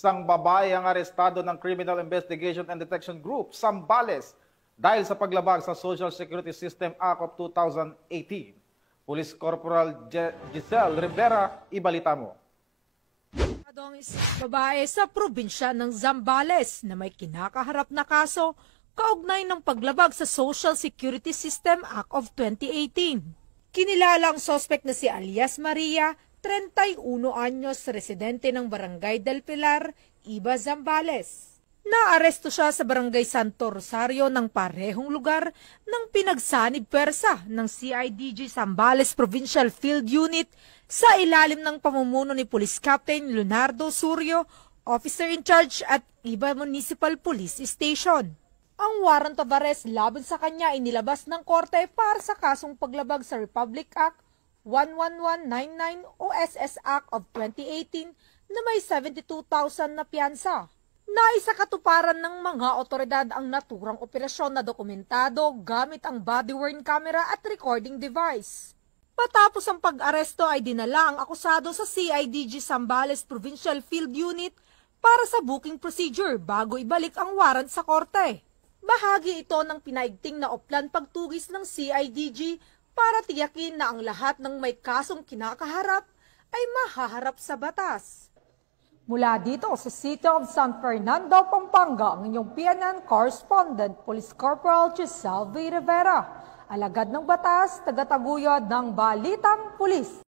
Isang babae ang arestado ng Criminal Investigation and Detection Group, Zambales, dahil sa paglabag sa Social Security System Act of 2018. Police Corporal Giselle Rivera, ibalita mo. Ang isang babae sa probinsya ng Zambales na may kinakaharap na kaso kaugnay ng paglabag sa Social Security System Act of 2018. Kinilala ang suspect na si alias Maria, 31 anyos, residente ng Barangay del Pilar, Iba, Zambales. Naaresto siya sa Barangay Santo Rosario ng parehong lugar ng pinagsanib pwersa ng CIDG Zambales Provincial Field Unit sa ilalim ng pamumuno ni Police Captain Leonardo Surio, Officer in Charge at Iba Municipal Police Station. Ang warrant of arrest laban sa kanya ay nilabas ng korte para sa kasong paglabag sa Republic Act 11199 o SS Act of 2018 na may 72,000 na piyansa. Naisakatuparan ng mga otoridad ang naturang operasyon na dokumentado gamit ang body-worn camera at recording device. Patapos ang pag-aresto ay dinala ang akusado sa CIDG Zambales Provincial Field Unit para sa booking procedure bago ibalik ang warrant sa korte. Bahagi ito ng pinaigting na oplan pagtugis ng CIDG para tiyakin na ang lahat ng may kasong kinakaharap ay mahaharap sa batas. Mula dito sa City of San Fernando, Pampanga, ang inyong PNN correspondent, Police Corporal Giselle Rivera. Alagad ng batas, tagataguyod ng Balitang Pulis.